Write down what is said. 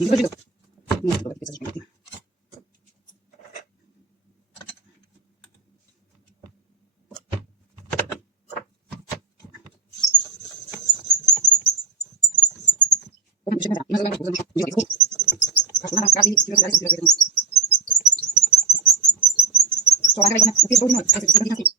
이거 지금 이거 비싸서 좀 같아. Como chega mas ela usa no dia acho nada casi se você vai se só vai ganhar o peso do noite, essa é a assim.